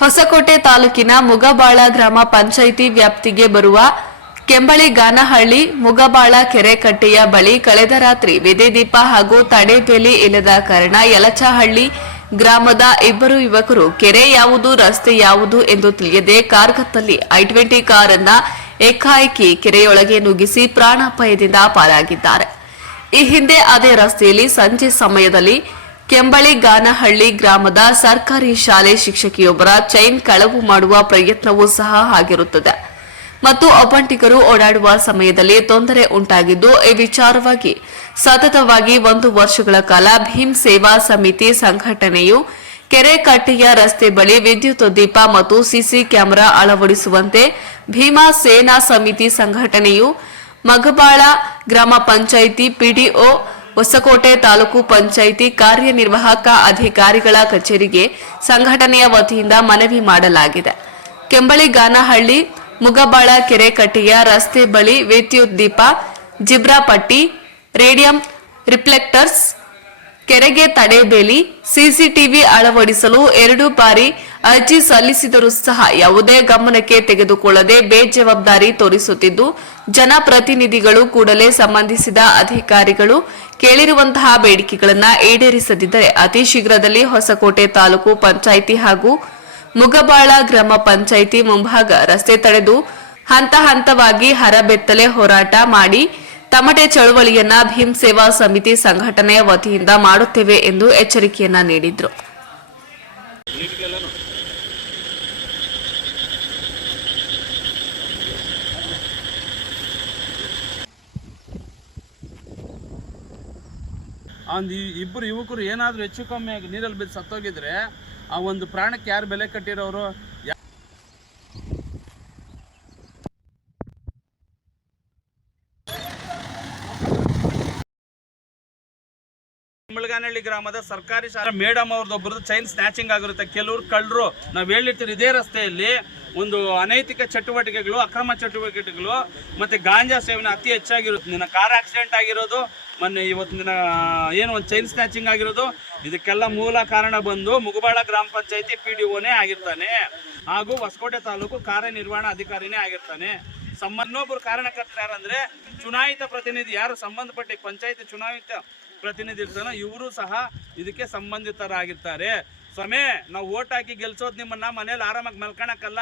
ಹೊಸಕೋಟೆ ತಾಲೂಕಿನ ಮುಗಬಾಳ ಗ್ರಾಮ ಪಂಚಾಯಿತಿ ವ್ಯಾಪ್ತಿಗೆ ಬರುವ ಕೆಂಬಳಿ ಗಾನಹಳ್ಳಿ ಮುಗಬಾಳ ಕೆರೆಕಟ್ಟೆಯ ಬಳಿ ಕಳೆದ ರಾತ್ರಿ ವಿದ್ಯುದ್ದೀಪ ಹಾಗೂ ತಡೆಬೇಲಿ ಇಲ್ಲದ ಕಾರಣ ಯಲಚಹಳ್ಳಿ ಗ್ರಾಮದ ಇಬ್ಬರು ಯುವಕರು ಕೆರೆ ಯಾವುದು ರಸ್ತೆ ಯಾವುದು ಎಂದು ತಿಳಿಯದೆ ಕಾರ್ಗತ್ತಲ್ಲಿ i20 ಕಾರನ್ನ ಏಕಾಏಕಿ ಕೆರೆಯೊಳಗೆ ನುಗ್ಗಿಸಿ ಪ್ರಾಣಾಪಾಯದಿಂದ ಪಾರಾಗಿದ್ದಾರೆ. ಈ ಹಿಂದೆ ಅದೇ ರಸ್ತೆಯಲ್ಲಿ ಸಂಜೆ ಸಮಯದಲ್ಲಿ ಕೆಂಬಳಿ ಗಾನಹಳ್ಳಿ ಗ್ರಾಮದ ಸರ್ಕಾರಿ ಶಾಲೆ ಶಿಕ್ಷಕಿಯೊಬ್ಬರ ಚೈನ್ ಕಳವು ಮಾಡುವ ಪ್ರಯತ್ನವೂ ಸಹ ಆಗಿರುತ್ತದೆ ಮತ್ತು ಒಬ್ಬಂಟಿಗರು ಓಡಾಡುವ ಸಮಯದಲ್ಲಿ ತೊಂದರೆ ಉಂಟಾಗಿದ್ದು, ಈ ವಿಚಾರವಾಗಿ ಸತತವಾಗಿ 1 ವರ್ಷಗಳ ಕಾಲ ಭೀಮ್ ಸೇವಾ ಸಮಿತಿ ಸಂಘಟನೆಯು ಕೆರೆಕಟ್ಟೆಯ ರಸ್ತೆ ಬಳಿ ವಿದ್ಯುತ್ ದೀಪ ಮತ್ತು ಸಿಸಿ ಕ್ಯಾಮೆರಾ ಅಳವಡಿಸುವಂತೆ ಭೀಮಾ ಸೇನಾ ಸಮಿತಿ ಸಂಘಟನೆಯು ಮಗಬಾಳ ಗ್ರಾಮ ಪಂಚಾಯಿತಿ ಪಿಡಿಒ ಹೊಸಕೋಟೆ ತಾಲೂಕು ಪಂಚಾಯಿತಿ ಕಾರ್ಯನಿರ್ವಾಹಕ ಅಧಿಕಾರಿಗಳ ಕಚೇರಿಗೆ ಸಂಘಟನೆಯ ವತಿಯಿಂದ ಮನವಿ ಮಾಡಲಾಗಿದೆ. ಕೆಂಬಳಿ ಗಾನಹಳ್ಳಿ ಮುಗಬಾಳ ಕೆರೆಕಟ್ಟೆಯ ರಸ್ತೆ ಬಳಿ ವಿದ್ಯುತ್ ದೀಪ, ಜಿಬ್ರಾಪಟ್ಟಿ, ರೇಡಿಯಂ ರಿಫ್ಲೆಕ್ಟರ್ಸ್, ಕೆರೆಗೆ ತಡೆಬೇಲಿ, ಸಿಸಿಟಿವಿ ಅಳವಡಿಸಲು 2 ಬಾರಿ ಅರ್ಜಿ ಸಲ್ಲಿಸಿದರೂ ಸಹ ಯಾವುದೇ ಗಮನಕ್ಕೆ ತೆಗೆದುಕೊಳ್ಳದೆ ಬೇಜವಾಬ್ದಾರಿ ತೋರಿಸುತ್ತಿದ್ದು, ಜನಪ್ರತಿನಿಧಿಗಳು ಕೂಡಲೇ ಸಂಬಂಧಿಸಿದ ಅಧಿಕಾರಿಗಳು ಕೇಳಿರುವಂತಹ ಬೇಡಿಕೆಗಳನ್ನು ಈಡೇರಿಸದಿದ್ದರೆ ಅತಿ ಶೀಘ್ರದಲ್ಲಿ ಹೊಸಕೋಟೆ ತಾಲೂಕು ಪಂಚಾಯಿತಿ ಹಾಗೂ ಮುಗಬಾಳ ಗ್ರಾಮ ಪಂಚಾಯಿತಿ ಮುಂಭಾಗ ರಸ್ತೆ ತಡೆದು ಹಂತ ಹಂತವಾಗಿ ಹರಬೆತ್ತಲೆ ಹೋರಾಟ ಮಾಡಿ ತಮಟೆ ಚಳವಳಿಯನ್ನ ಭೀಮ್ ಸೇವಾ ಸಮಿತಿ ಸಂಘಟನೆಯ ವತಿಯಿಂದ ಮಾಡುತ್ತೇವೆ ಎಂದು ಎಚ್ಚರಿಕೆಯನ್ನ ನೀಡಿದ್ರು. ಇಬ್ಬರು ಯುವಕರು ಏನಾದರೂ ಹೆಚ್ಚು ಕಮ್ಮಿ ಆಗಿ ನೀರಲ್ಲಿ ಬಿದ್ದು ಸತ್ತೋಗಿದ್ರೆ ಆ ಒಂದು ಪ್ರಾಣಕ್ಕೆ ಯಾರು ಬೆಲೆ ಕಟ್ಟಿರೋರು? ಕೆಂಬಳಗಾನಹಳ್ಳಿ ಗ್ರಾಮದ ಸರ್ಕಾರಿ ಶಾಲಾ ಮೇಡಮ್ ಅವ್ರದ್ದೊಬ್ಬರದ್ದು ಚೈನ್ ಸ್ನ್ಯಾಚಿಂಗ್ ಆಗಿರುತ್ತೆ. ಕೆಲವರು ಕಳ್ಳರು, ನಾವು ಹೇಳಿರ್ತೀವಿ ಇದೇ ರಸ್ತೆಯಲ್ಲಿ ಒಂದು ಅನೈತಿಕ ಚಟುವಟಿಕೆಗಳು, ಅಕ್ರಮ ಚಟುವಟಿಕೆಗಳು ಮತ್ತೆ ಗಾಂಜಾ ಸೇವನೆ ಅತಿ ಹೆಚ್ಚಾಗಿರುತ್ತೆ. ನಿನ್ನ ಕಾರ್ ಆಕ್ಸಿಡೆಂಟ್ ಆಗಿರೋದು, ಮೊನ್ನೆ ಇವತ್ತು ದಿನ ಏನು ಒಂದು ಚೈನ್ ಸ್ನ್ಯಾಚಿಂಗ್ ಆಗಿರೋದು, ಇದಕ್ಕೆಲ್ಲ ಮೂಲ ಕಾರಣ ಬಂದು ಮುಗಬಾಳ ಗ್ರಾಮ ಪಂಚಾಯಿತಿ ಪಿಡಿಒನೇ ಆಗಿರ್ತಾನೆ ಹಾಗೂ ಹೊಸಕೋಟೆ ತಾಲೂಕು ಕಾರ್ಯನಿರ್ವಹಣಾ ಅಧಿಕಾರಿನೇ ಆಗಿರ್ತಾನೆ. ಇನ್ನೊಬ್ಬರು ಕಾರಣಕರ್ತರು ಯಾರಂದ್ರೆ ಚುನಾಯಿತ ಪ್ರತಿನಿಧಿ, ಯಾರು ಸಂಬಂಧಪಟ್ಟ ಪಂಚಾಯಿತಿ ಚುನಾಯಿತ ಪ್ರತಿನಿಧಿ ಇರ್ತಾನೋ ಇವರು ಸಹ ಇದಕ್ಕೆ ಸಂಬಂಧಿತರಾಗಿರ್ತಾರೆ. ಸಮಯ ನಾವು ಓಟ್ ಹಾಕಿ ಗೆಲ್ಸೋದು ನಿಮ್ಮನ್ನ ಮನೇಲಿ ಆರಾಮಾಗಿ ಮಲ್ಕೊಳಕ್ಕಲ್ಲ.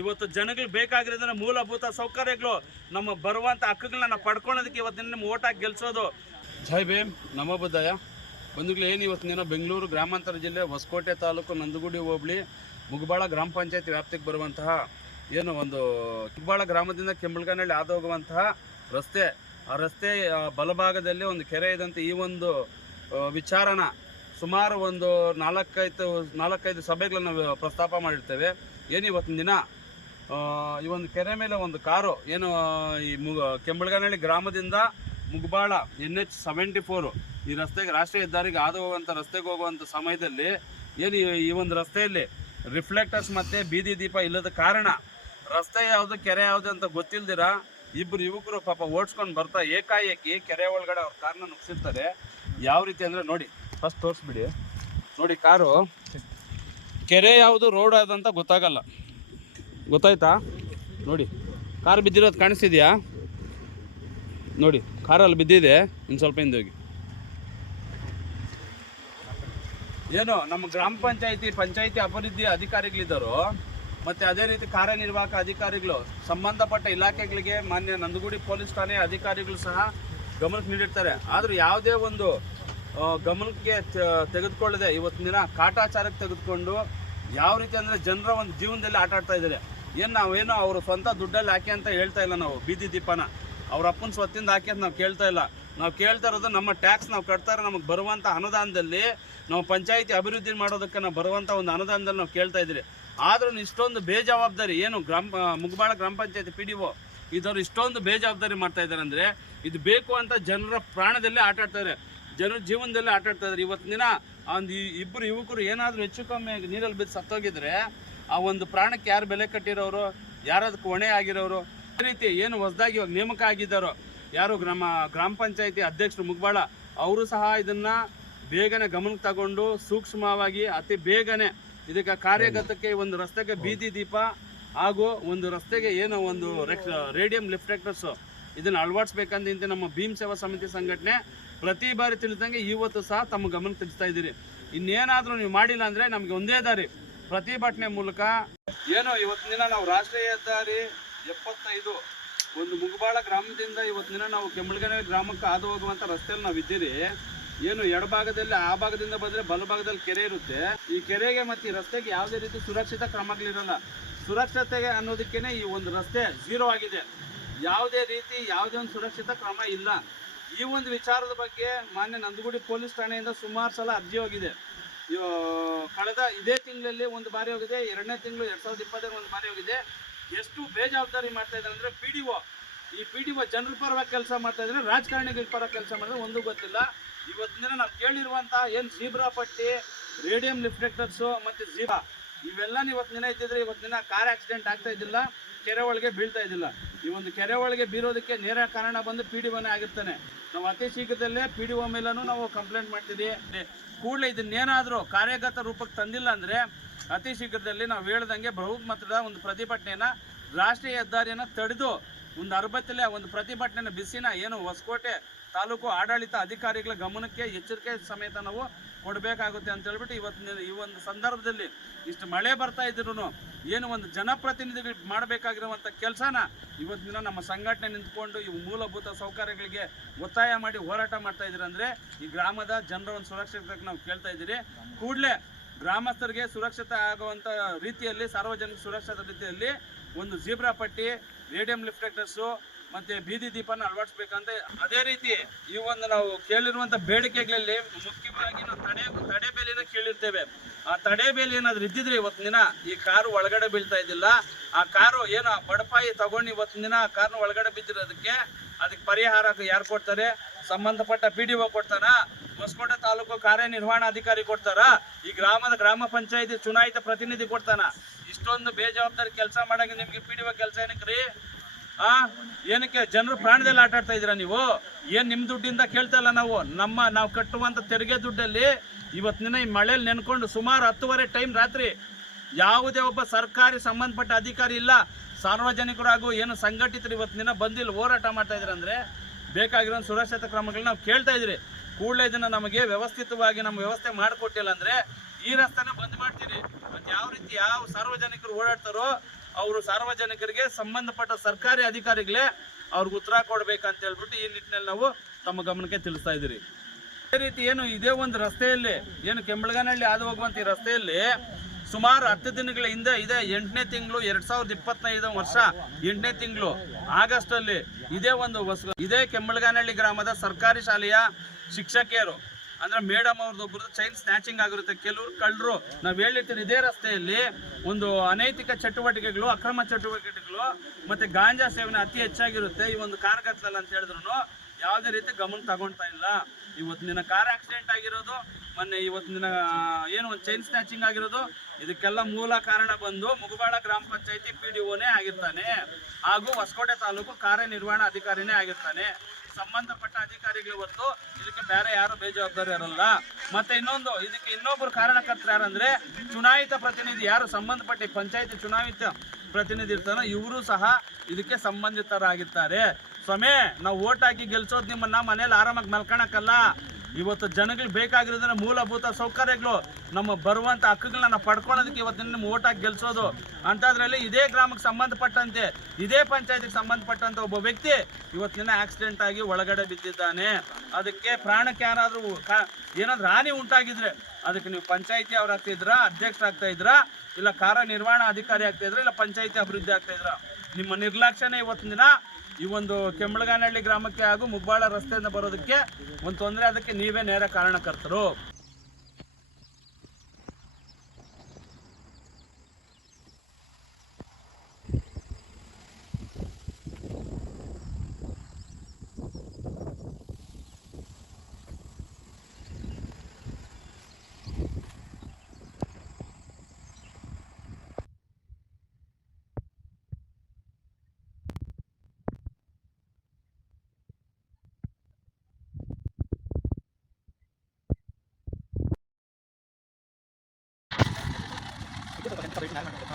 ಇವತ್ತು ಜನಗಳಿಗೆ ಬೇಕಾಗಿರೋದ್ರೆ ಮೂಲಭೂತ ಸೌಕರ್ಯಗಳು, ನಮ್ಮ ಬರುವಂಥ ಹಕ್ಕುಗಳನ್ನ ನಾವು ಪಡ್ಕೊಳ್ಳೋದಕ್ಕೆ ಇವತ್ತಿನ ನಿಮ್ಮ ಓಟ್ ಹಾಕಿ ಗೆಲ್ಸೋದು. ಜೈ ಭೀಮ್, ನಮೋ ಬುದ್ಧಯ್ಯ. ಬಂಧುಗಳು, ಏನು ಇವತ್ತಿನ ಬೆಂಗಳೂರು ಗ್ರಾಮಾಂತರ ಜಿಲ್ಲೆ ಹೊಸಕೋಟೆ ತಾಲೂಕು ನಂದಗುಡಿ ಹೋಬಳಿ ಮುಗಬಾಳ ಗ್ರಾಮ ಪಂಚಾಯತಿ ವ್ಯಾಪ್ತಿಗೆ ಬರುವಂತಹ ಏನು ಒಂದು ಮುಗಬಾಳ ಗ್ರಾಮದಿಂದ ಕೆಂಬಳಗಾನಹಳ್ಳಿ ಹಾದು ಹೋಗುವಂತಹ ರಸ್ತೆ, ಆ ರಸ್ತೆ ಬಲಭಾಗದಲ್ಲಿ ಒಂದು ಕೆರೆ ಇದಂತೆ ಈ ಒಂದು ವಿಚಾರನ ಸುಮಾರು ಒಂದು 4-5 ಸಭೆಗಳನ್ನು ಪ್ರಸ್ತಾಪ ಮಾಡಿರ್ತೇವೆ. ಏನು ಇವತ್ತಿನ ದಿನ ಈ ಒಂದು ಕೆರೆ ಮೇಲೆ ಒಂದು ಕಾರು ಏನು ಈ ಕೆಂಬಳಗಾನಹಳ್ಳಿ ಗ್ರಾಮದಿಂದ ಮುಗಬಾಳ NH74 ಈ ರಸ್ತೆಗೆ ರಾಷ್ಟ್ರೀಯ ಹೆದ್ದಾರಿಗೆ ಹಾದು ಹೋಗುವಂಥ ರಸ್ತೆಗೆ ಹೋಗುವಂಥ ಸಮಯದಲ್ಲಿ ಏನು ಈ ಒಂದು ರಸ್ತೆಯಲ್ಲಿ ರಿಫ್ಲೆಕ್ಟರ್ಸ್ ಮತ್ತು ಬೀದಿ ದೀಪ ಇಲ್ಲದ ಕಾರಣ ರಸ್ತೆ ಯಾವುದು ಕೆರೆ ಯಾವುದು ಅಂತ ಗೊತ್ತಿಲ್ದಿರ ಇಬ್ಬರು ಯುವಕರು ಪಾಪ ಓಡಿಸ್ಕೊಂಡು ಬರ್ತಾ ಏಕಾಏಕಿ ಕೆರೆ ಒಳಗಡೆ ಅವ್ರ ಕಾರ್ನ ನುಗ್ಸಿರ್ತಾರೆ. ಯಾವ ರೀತಿ ಅಂದರೆ ನೋಡಿ, ಫಸ್ಟ್ ತೋರಿಸ್ಬಿಡಿ. ನೋಡಿ, ಕಾರು ಕೆರೆ ಯಾವುದು ರೋಡ್ ಯಾವ್ದಂತ ಗೊತ್ತಾಗಲ್ಲ, ಗೊತ್ತಾಯ್ತಾ? ನೋಡಿ, ಕಾರು ಬಿದ್ದಿರೋದು ಕಾಣಿಸ್ತಿದ್ಯಾ? ನೋಡಿ, ಕಾರಲ್ಲಿ ಬಿದ್ದಿದೆ. ಇನ್ನು ಸ್ವಲ್ಪ ಹಿಂದೋಗಿ. ಏನು ನಮ್ಮ ಗ್ರಾಮ ಪಂಚಾಯಿತಿ ಅಭಿವೃದ್ಧಿ ಅಧಿಕಾರಿಗಳಿದ್ದರು, ಮತ್ತು ಅದೇ ರೀತಿ ಕಾರ್ಯನಿರ್ವಾಹಕ ಅಧಿಕಾರಿಗಳು, ಸಂಬಂಧಪಟ್ಟ ಇಲಾಖೆಗಳಿಗೆ, ಮಾನ್ಯ ನಂದಗುಡಿ ಪೊಲೀಸ್ ಠಾಣೆ ಅಧಿಕಾರಿಗಳು ಸಹ ಗಮನಕ್ಕೆ ನೀಡಿರ್ತಾರೆ. ಆದರೂ ಯಾವುದೇ ಒಂದು ಗಮನಕ್ಕೆ ತೆಗೆದುಕೊಳ್ಳದೆ ಇವತ್ತಿನ ದಿನ ಕಾಟಾಚಾರಕ್ಕೆ ತೆಗೆದುಕೊಂಡು ಯಾವ ರೀತಿ ಅಂದರೆ ಜನರ ಒಂದು ಜೀವನದಲ್ಲಿ ಆಟ ಆಡ್ತಾ ಇದ್ದಾರೆ. ನಾವೇನೋ ಅವರು ಸ್ವಂತ ದುಡ್ಡಲ್ಲಿ ಹಾಕಿ ಅಂತ ಹೇಳ್ತಾ ಇಲ್ಲ. ನಾವು ಬೀದಿ ದೀಪನ ಅವ್ರ ಅಪ್ಪನ ಸ್ವತ್ತಿಂದ ಹಾಕಿ ಅಂತ ನಾವು ಕೇಳ್ತಾ ಇಲ್ಲ. ನಾವು ಕೇಳ್ತಾ ಇರೋದು ನಮ್ಮ ಟ್ಯಾಕ್ಸ್ ನಾವು ಕಟ್ತಾರೆ, ನಮಗೆ ಬರುವಂಥ ಅನುದಾನದಲ್ಲಿ ನಾವು ಪಂಚಾಯಿತಿ ಅಭಿವೃದ್ಧಿ ಮಾಡೋದಕ್ಕೆ ನಾವು ಬರುವಂಥ ಒಂದು ಅನುದಾನದಲ್ಲಿ ನಾವು ಕೇಳ್ತಾ ಇದ್ದೀರಿ. ಆದ್ರೂ ಇಷ್ಟೊಂದು ಬೇಜವಾಬ್ದಾರಿ ಏನು ಮುಗಬಾಳ ಗ್ರಾಮ ಪಂಚಾಯತಿ ಪಿಡಿಒ ಇದವರು ಇಷ್ಟೊಂದು ಬೇಜವಾಬ್ದಾರಿ ಮಾಡ್ತಾ ಇದ್ದಾರೆ ಅಂದರೆ ಇದು ಬೇಕು ಅಂತ ಜನರ ಪ್ರಾಣದಲ್ಲೇ ಆಟ ಆಡ್ತಾರೆ, ಜನರ ಜೀವನದಲ್ಲೇ ಆಟ ಆಡ್ತಾ ಇದ್ದಾರೆ. ಇವತ್ತಿನ ದಿನ ಒಂದು ಇಬ್ಬರು ಯುವಕರು ಏನಾದರೂ ಹೆಚ್ಚು ಕಮ್ಮಿ ಆಗಿ ನೀರಲ್ಲಿ ಬಿದ್ದು ಸತ್ತೋಗಿದ್ರೆ ಆ ಒಂದು ಪ್ರಾಣಕ್ಕೆ ಯಾರು ಬೆಲೆ ಕಟ್ಟಿರೋರು, ಯಾರದಕ್ಕೆ ಹೊಣೆ ಆಗಿರೋರು, ಅದೇ ರೀತಿ ಏನು ಹೊಸದಾಗಿ ಇವಾಗ ನೇಮಕ ಆಗಿದ್ದಾರೋ ಯಾರು ಗ್ರಾಮ ಪಂಚಾಯತಿ ಅಧ್ಯಕ್ಷರು ಮುಗಬಾಳ ಅವರು ಸಹ ಇದನ್ನು ಬೇಗನೆ ಗಮನಕ್ಕೆ ತಗೊಂಡು ಸೂಕ್ಷ್ಮವಾಗಿ ಅತಿ ಬೇಗನೆ ಇದಕ್ಕೆ ಕಾರ್ಯಗತಕ್ಕೆ ಒಂದು ರಸ್ತೆಗೆ ಬೀದಿ ದೀಪ ಹಾಗೂ ಒಂದು ರಸ್ತೆಗೆ ಏನೋ ಒಂದು ರೇಡಿಯಂ ಲಿಫ್ಲೆಕ್ಟರ್ಸು ಇದನ್ನು ಅಳವಡಿಸ್ಬೇಕಂತ ನಮ್ಮ ಭೀಮ್ ಸೇವಾ ಸಮಿತಿ ಸಂಘಟನೆ ಪ್ರತಿ ಬಾರಿ ತಿಳಿದಂಗೆ ಇವತ್ತು ಸಹ ತಮ್ಮ ಗಮನ ತಿಳಿಸ್ತಾ ಇದ್ದೀರಿ. ಇನ್ನೇನಾದರೂ ನೀವು ಮಾಡಿಲ್ಲ ಅಂದರೆ ನಮಗೆ ಒಂದೇ ದಾರಿ ಪ್ರತಿಭಟನೆ ಮೂಲಕ. ಏನೋ ಇವತ್ತಿನ ದಿನ ನಾವು ರಾಷ್ಟ್ರೀಯ ಹೆದ್ದಾರಿ 75 ಒಂದು ಮುಗಬಾಳ ಗ್ರಾಮದಿಂದ ಇವತ್ತಿನ ದಿನ ನಾವು ಕೆಮ್ಮಳಗನೆ ಗ್ರಾಮಕ್ಕೆ ಹಾದು ಹೋಗುವಂಥ ರಸ್ತೆಯಲ್ಲಿ ನಾವು ಇದ್ದೀರಿ. ಏನು ಎಡಭಾಗದಲ್ಲಿ ಆ ಭಾಗದಿಂದ ಬಂದರೆ ಬಲಭಾಗದಲ್ಲಿ ಕೆರೆ ಇರುತ್ತೆ. ಈ ಕೆರೆಗೆ ಮತ್ತು ಈ ರಸ್ತೆಗೆ ಯಾವುದೇ ರೀತಿ ಸುರಕ್ಷಿತ ಕ್ರಮಗಳಿರಲ್ಲ. ಸುರಕ್ಷತೆಗೆ ಅನ್ನೋದಕ್ಕೇ ಈ ಒಂದು ರಸ್ತೆ ಝೀರೋ ಆಗಿದೆ. ಯಾವುದೇ ರೀತಿ ಯಾವುದೇ ಒಂದು ಸುರಕ್ಷಿತ ಕ್ರಮ ಇಲ್ಲ. ಈ ಒಂದು ವಿಚಾರದ ಬಗ್ಗೆ ಮಾನ್ಯ ನಂದಗುಡಿ ಪೊಲೀಸ್ ಠಾಣೆಯಿಂದ ಸುಮಾರು ಸಲ ಅರ್ಜಿ ಹೋಗಿದೆ. ಕಳೆದ ಇದೇ ತಿಂಗಳಲ್ಲಿ ಒಂದು ಬಾರಿ ಹೋಗಿದೆ, 2ನೇ ತಿಂಗಳು 2020 ಒಂದು ಬಾರಿ ಹೋಗಿದೆ. ಎಷ್ಟು ಬೇಜವಾಬ್ದಾರಿ ಮಾಡ್ತಾ ಇದ್ದಾರೆ ಅಂದರೆ ಈ ಪಿ ಡಿ ಒ ಜನರ ಪರವಾಗಿ ಕೆಲಸ ಮಾಡ್ತಾ ಇದ್ದಾರೆ, ರಾಜಕಾರಣಿಗಳ ಪರ ಕೆಲಸ ಮಾಡಿದ್ರೆ ಒಂದು ಗೊತ್ತಿಲ್ಲ. ಇವತ್ತಿನ ದಿನ ನಾವು ಕೇಳಿರುವಂಥ ಏನು ಜೀಬ್ರಾ ಪಟ್ಟಿ, ರೇಡಿಯಂ ಲಿಫ್ಲೆಕ್ಟರ್ಸು ಮತ್ತು ಇವೆಲ್ಲ ಇವತ್ತಿನ ದಿನ ಇದ್ದಿದ್ರೆ ಇವತ್ತಿನ ದಿನ ಕಾರ್ ಆಕ್ಸಿಡೆಂಟ್ ಆಗ್ತಾ ಇದ್ದಿಲ್ಲ, ಕೆರೆ ಒಳಗೆ ಬೀಳ್ತಾ ಇದ್ದಿಲ್ಲ. ಈ ಒಂದು ಕೆರೆ ಒಳಗೆ ಬೀರೋದಕ್ಕೆ ನೇರ ಕಾರಣ ಬಂದು ಪಿ ಡಿ ಒನೇ ಆಗಿರ್ತಾನೆ. ನಾವು ಅತಿ ಶೀಘ್ರದಲ್ಲೇ ಪಿ ಡಿ ಒ ಮೇಲೂ ನಾವು ಕಂಪ್ಲೇಂಟ್ ಮಾಡ್ತಿದ್ದೀವಿ. ಕೂಡಲೇ ಇದನ್ನೇನಾದರೂ ಕಾರ್ಯಗತ ರೂಪಕ್ಕೆ ತಂದಿಲ್ಲ ಅಂದರೆ ಅತಿ ಶೀಘ್ರದಲ್ಲಿ ನಾವು ಹೇಳ್ದಂಗೆ ಬಹುಮತದ ಒಂದು ಪ್ರತಿಭಟನೆಯನ್ನು ರಾಷ್ಟ್ರೀಯ ಹೆದ್ದಾರಿಯನ್ನು ತಡೆದು ಒಂದು ಅರ್ಬತ್ತಲೆ ಒಂದು ಪ್ರತಿಭಟನೆಯ ಬಿಸಿನ ಏನು ಹೊಸಕೋಟೆ ತಾಲೂಕು ಆಡಳಿತ ಅಧಿಕಾರಿಗಳ ಗಮನಕ್ಕೆ ಎಚ್ಚರಿಕೆ ಸಮೇತ ನಾವು ಕೊಡಬೇಕಾಗುತ್ತೆ ಅಂತ ಹೇಳ್ಬಿಟ್ಟು ಈ ಒಂದು ಸಂದರ್ಭದಲ್ಲಿ ಇಷ್ಟು ಮಳೆ ಬರ್ತಾ ಇದ್ರು ಏನು ಒಂದು ಜನಪ್ರತಿನಿಧಿಗಳು ಮಾಡಬೇಕಾಗಿರುವಂಥ ಕೆಲಸನ ಇವತ್ತಿನ ನಮ್ಮ ಸಂಘಟನೆ ನಿಂತ್ಕೊಂಡು ಇವು ಮೂಲಭೂತ ಸೌಕರ್ಯಗಳಿಗೆ ಒತ್ತಾಯ ಮಾಡಿ ಹೋರಾಟ ಮಾಡ್ತಾ ಇದ್ದೀರಿ. ಅಂದರೆ ಈ ಗ್ರಾಮದ ಜನರ ಒಂದು ಸುರಕ್ಷತೆ ನಾವು ಕೇಳ್ತಾ ಇದ್ದೀರಿ. ಕೂಡಲೇ ಗ್ರಾಮಸ್ಥರಿಗೆ ಸುರಕ್ಷತೆ ಆಗುವಂಥ ರೀತಿಯಲ್ಲಿ, ಸಾರ್ವಜನಿಕ ಸುರಕ್ಷತಾ ರೀತಿಯಲ್ಲಿ ಒಂದು ಜೀಬ್ರಾ ಪಟ್ಟಿ, ರೇಡಿಯಂ ಲಿಫ್ಲೆಕ್ಟರ್ಸು ಮತ್ತು ಬೀದಿ ದೀಪನ ಅಳವಡಿಸ್ಬೇಕಂತ. ಅದೇ ರೀತಿ ಈ ಒಂದು ನಾವು ಕೇಳಿರುವಂಥ ಬೇಡಿಕೆಗಳಲ್ಲಿ ಮುಖ್ಯವಾಗಿ ನಾವು ತಡೆ ಬೇಲಿನ ಕೇಳಿರ್ತೇವೆ. ಆ ತಡೆ ಬೇಲಿ ಏನಾದರೂ ಇದ್ದಿದ್ರೆ ಇವತ್ತಿನ ದಿನ ಈ ಕಾರು ಒಳಗಡೆ ಬೀಳ್ತಾ ಇದ್ದಿಲ್ಲ. ಆ ಕಾರು ಏನೋ ಬಡಪಾಯಿ ತಗೊಂಡು ಇವತ್ತಿನ ದಿನ ಆ ಕಾರ್ನ ಒಳಗಡೆ ಬಿದ್ದಿರೋದಕ್ಕೆ ಅದಕ್ಕೆ ಪರಿಹಾರ ಯಾರು ಕೊಡ್ತಾರೆ? ಸಂಬಂಧಪಟ್ಟ ಪಿ ಡಿ ಒ ಕೊಡ್ತಾನ? ಹೊಸಕೋಟೆ ತಾಲೂಕು ಕಾರ್ಯನಿರ್ವಹಣಾಧಿಕಾರಿ ಕೊಡ್ತಾರ? ಈ ಗ್ರಾಮ ಪಂಚಾಯತಿ ಚುನಾಯಿತ ಪ್ರತಿನಿಧಿ ಕೊಡ್ತಾನ? ಇಷ್ಟೊಂದು ಬೇಜವಾಬ್ದಾರಿ ಕೆಲಸ ಮಾಡಂಗೆ ನಿಮಗೆ ಪಿ ಡಿ ಒ ಕೆಲಸ ಏನಕ್ಕೆ ರೀ? ಏನಕ್ಕೆ ಜನರು ಪ್ರಾಣದಲ್ಲಿ ಆಟ ಆಡ್ತಾ ಇದ್ದೀರಾ ನೀವು? ಏನು ನಿಮ್ಮ ದುಡ್ಡಿಂದ ಕೇಳ್ತಾ ಇಲ್ಲ ನಾವು. ನಾವು ಕಟ್ಟುವಂಥ ತೆರಿಗೆ ದುಡ್ಡಲ್ಲಿ ಇವತ್ತಿನ ಈ ಮಳೆಯಲ್ಲಿ ನೆನ್ಕೊಂಡು ಸುಮಾರು 10:30 ಟೈಮ್ ರಾತ್ರಿ ಯಾವುದೇ ಒಬ್ಬ ಸರ್ಕಾರಿ ಸಂಬಂಧಪಟ್ಟ ಅಧಿಕಾರಿ ಇಲ್ಲ, ಸಾರ್ವಜನಿಕರು ಹಾಗೂ ಏನು ಸಂಘಟಿತರು ಇವತ್ತಿನ ಬಂದಿಲ್ಲ ಹೋರಾಟ ಮಾಡ್ತಾ ಇದ್ದಾರೆ. ಅಂದರೆ ಬೇಕಾಗಿರೋ ಸುರಕ್ಷತಾ ಕ್ರಮಗಳನ್ನ ನಾವು ಕೇಳ್ತಾ ಇದ್ದೀರಿ. ಕೂಡಲೇ ಇದನ್ನು ನಮಗೆ ವ್ಯವಸ್ಥಿತವಾಗಿ ನಮ್ಮ ವ್ಯವಸ್ಥೆ ಮಾಡಿಕೊಟ್ಟಿಲ್ಲ ಅಂದರೆ ಈ ರಸ್ತೆನ ಬಂದ್ ಮಾಡ್ತೀರಿ. ಮತ್ತು ಯಾವ ಸಾರ್ವಜನಿಕರು ಓಡಾಡ್ತಾರೋ ಅವರು ಸಾರ್ವಜನಿಕರಿಗೆ ಸಂಬಂಧಪಟ್ಟ ಸರ್ಕಾರಿ ಅಧಿಕಾರಿಗಳೇ ಅವ್ರಿಗೆ ಉತ್ತರ ಕೊಡ್ಬೇಕಂತ ಹೇಳ್ಬಿಟ್ಟು ಈ ನಿಟ್ಟಿನಲ್ಲಿ ನಾವು ತಮ್ಮ ಗಮನಕ್ಕೆ ತಿಳಿಸ್ತಾ ಇದ್ದೀರಿ. ಅದೇ ರೀತಿ ಏನು ಇದೇ ಒಂದು ರಸ್ತೆಯಲ್ಲಿ ಏನು ಕೆಂಬಳಗನಹಳ್ಳಿ ಹಾದು ಹೋಗುವಂಥ ಈ ರಸ್ತೆಯಲ್ಲಿ ಸುಮಾರು 10 ದಿನಗಳ ಹಿಂದೆ ಇದೆ 8ನೇ ತಿಂಗಳು 2025 ವರ್ಷ 8ನೇ ತಿಂಗಳು ಆಗಸ್ಟಲ್ಲಿ ಇದೇ ಕೆಂಬಳಗನಹಳ್ಳಿ ಗ್ರಾಮದ ಸರ್ಕಾರಿ ಶಾಲೆಯ ಶಿಕ್ಷಕಿಯರು ಅಂದರೆ ಮೇಡಮ್ ಅವ್ರದ್ದೊಬ್ಬರದ್ದು ಚೈನ್ ಸ್ನ್ಯಾಚಿಂಗ್ ಆಗಿರುತ್ತೆ. ಕೆಲವರು ಕಳ್ಳರು ನಾವು ಹೇಳಿರ್ತೀವಿ ಇದೇ ರಸ್ತೆಯಲ್ಲಿ ಒಂದು ಅನೈತಿಕ ಚಟುವಟಿಕೆಗಳು, ಅಕ್ರಮ ಚಟುವಟಿಕೆಗಳು ಮತ್ತು ಗಾಂಜಾ ಸೇವನೆ ಅತಿ ಹೆಚ್ಚಾಗಿರುತ್ತೆ. ಈ ಒಂದು ಕಾರ್ಗತ್ತಲಲ್ಲಿ ಅಂತ ಹೇಳಿದ್ರು ಯಾವುದೇ ರೀತಿ ಗಮನ ತಗೊಳ್ತಾ ಇಲ್ಲ. ಇವತ್ತಿನ ದಿನ ಕಾರ್ ಆಕ್ಸಿಡೆಂಟ್ ಆಗಿರೋದು, ಮೊನ್ನೆ ಇವತ್ತಿನ ದಿನ ಏನು ಒಂದು ಚೈನ್ ಸ್ನ್ಯಾಚಿಂಗ್ ಆಗಿರೋದು, ಇದಕ್ಕೆಲ್ಲ ಮೂಲ ಕಾರಣ ಬಂದು ಮುಗಬಾಳ ಗ್ರಾಮ ಪಂಚಾಯತಿ ಪಿ ಡಿ ಒನೇ ಆಗಿರ್ತಾನೆ ಹಾಗೂ ಹೊಸಕೋಟೆ ತಾಲೂಕು ಕಾರ್ಯನಿರ್ವಹಣಾ ಅಧಿಕಾರಿನೇ ಆಗಿರ್ತಾನೆ. ಸಂಬಂಧಪಟ್ಟ ಅಧಿಕಾರಿಗಳು ಹೊತ್ತು ಇದಕ್ಕೆ ಬೇರೆ ಯಾರು ಬೇಜವಾಬ್ದಾರಿ ಇರಲ್ಲ. ಮತ್ತೆ ಇದಕ್ಕೆ ಇನ್ನೊಬ್ಬರು ಕಾರಣಕರ್ತರು ಯಾರಂದ್ರೆ ಚುನಾಯಿತ ಪ್ರತಿನಿಧಿ, ಯಾರು ಸಂಬಂಧಪಟ್ಟ ಪಂಚಾಯತಿ ಚುನಾಯಿತ ಪ್ರತಿನಿಧಿ ಇರ್ತಾನೋ ಇವರು ಸಹ ಇದಕ್ಕೆ ಸಂಬಂಧಿತರಾಗಿರ್ತಾರೆ. ಸ್ವಾಮಿ, ನಾವು ಓಟ್ ಹಾಕಿ ಗೆಲ್ಸೋದು ನಿಮ್ಮನ್ನ ಮನೇಲಿ ಆರಾಮಾಗಿ ಮಲ್ಕೊಳಕ್ಕಲ್ಲ. ಇವತ್ತು ಜನಗಳಿಗೆ ಬೇಕಾಗಿರೋದನ್ನ ಮೂಲಭೂತ ಸೌಕರ್ಯಗಳು, ನಮ್ಮ ಬರುವಂಥ ಹಕ್ಕುಗಳನ್ನ ನಾವು ಪಡ್ಕೊಳ್ಳೋದಕ್ಕೆ ಇವತ್ತಿನ ನಿಮ್ಮ ಓಟ್ ಹಾಕಿ ಗೆಲ್ಸೋದು. ಅಂಥದ್ರಲ್ಲಿ ಇದೇ ಗ್ರಾಮಕ್ಕೆ ಸಂಬಂಧಪಟ್ಟಂತೆ, ಇದೇ ಪಂಚಾಯತಿಗೆ ಸಂಬಂಧಪಟ್ಟಂತ ಒಬ್ಬ ವ್ಯಕ್ತಿ ಇವತ್ತಿನ ಆಕ್ಸಿಡೆಂಟ್ ಆಗಿ ಒಳಗಡೆ ಬಿದ್ದಿದ್ದಾನೆ. ಅದಕ್ಕೆ ಪ್ರಾಣಕ್ಕೆ ಏನಾದ್ರೂ ಹಾನಿ ಉಂಟಾಗಿದ್ರೆ ಅದಕ್ಕೆ ನೀವು ಪಂಚಾಯತಿ ಅವ್ರು ಆಗ್ತಿದ್ರಾ, ಅಧ್ಯಕ್ಷರಾಗ್ತಾ ಇದ್ರಾ, ಇಲ್ಲ ಕಾರ್ಯನಿರ್ವಹಣಾ ಅಧಿಕಾರಿ ಆಗ್ತಾ ಇದ್ರಾ, ಇಲ್ಲ ಪಂಚಾಯತಿ ಅಭಿವೃದ್ಧಿ ಆಗ್ತಾ ಇದ್ರಾ? ನಿಮ್ಮ ನಿರ್ಲಕ್ಷ್ಯನೇ ಇವತ್ತಿನ ದಿನ ಈ ಒಂದು ಕೆಂಬಳಗನಹಳ್ಳಿ ಗ್ರಾಮಕ್ಕೆ ಹಾಗೂ ಮುಗಬಾಳ ರಸ್ತೆಯಿಂದ ಬರೋದಕ್ಕೆ ಒಂದು ತೊಂದರೆ, ಅದಕ್ಕೆ ನೀವೇ ನೇರ ಕಾರಣಕರ್ತರು. ರೇಟ್ ನ್ಯಾಯ ಮಾಡ್ಕೊಂಡು